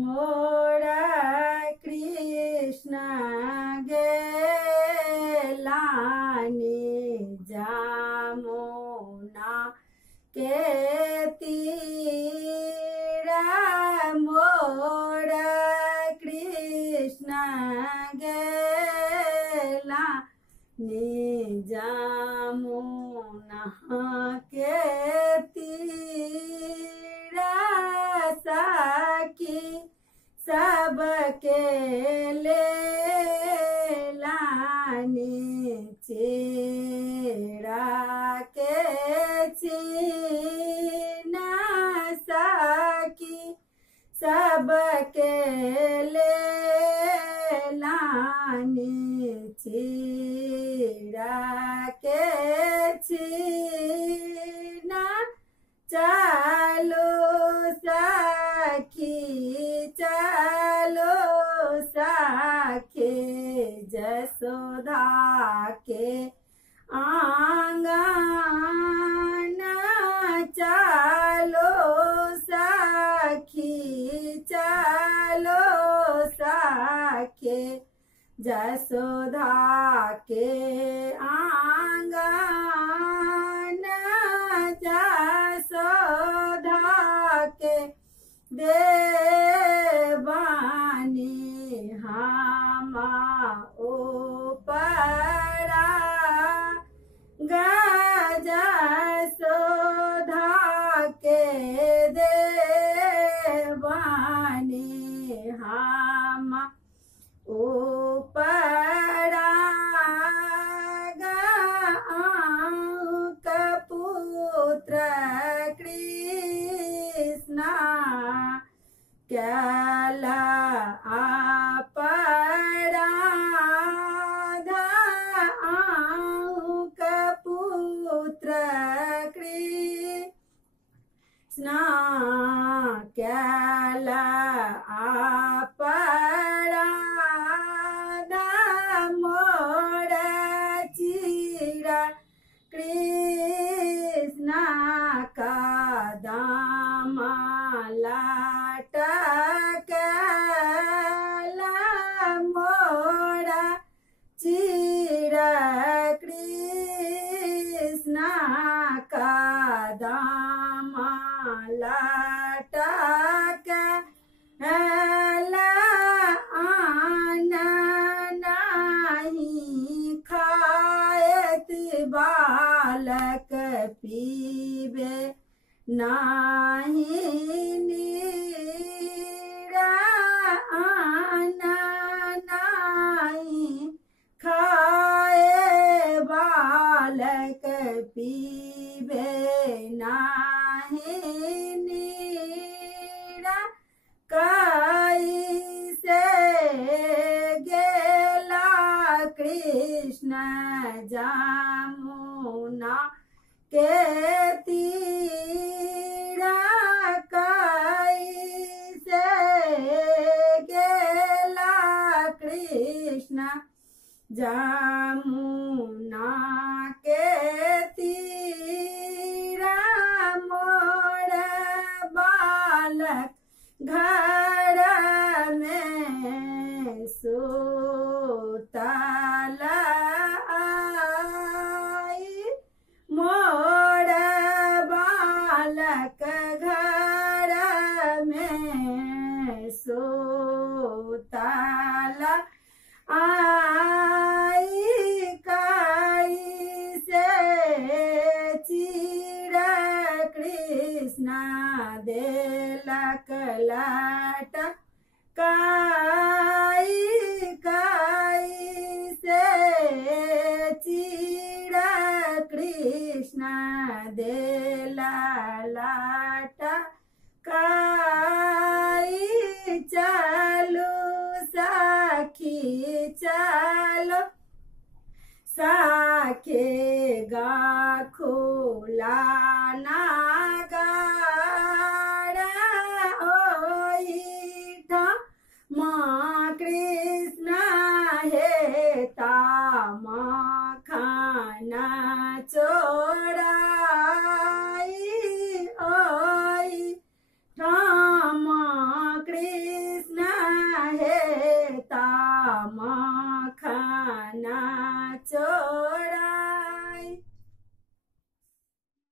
मोरा कृष्ण गेलानी जामुना के तीरा मोरा कृष्ण गेलानी जामुना के तीरा सखी सबके ले लानी चेरा के चीना सखी सबके ले लानी चेरा के चीना चलो सखी चलो सखे जसोदा के आंगन चलो सखी चलो सखे जसोदा के आंगन जसोदा के देवानी हामा ऊपरा जसोदा के देवानी हामा ऊपरा कपुत्र कृष्ण कैला अपराधा कपुत्र कृष्ण कैला अपराधा मोरा चीरा कृष्ण का दामा लाटकला मोरा चीरा कृष्ण का दामा लाटकला आना नहीं खायत बालक पीबे नाही नीरा आना नहीं खाए बालक पीबे नाही नीरा कैसे गेला कृष्ण जामुना के तीरा कैसे गेला कृष्ण जामुना के तीरा मोर बालक घर में सुतल आई मोर बालक घर में सुतल आई कैसे चीर कृष्ण देलक लाट कैसे चीर कृष्ण देला लाट चलो सखी चलो साखे गा खोला नागारा ओइठा कृष्ण हे ताम खाना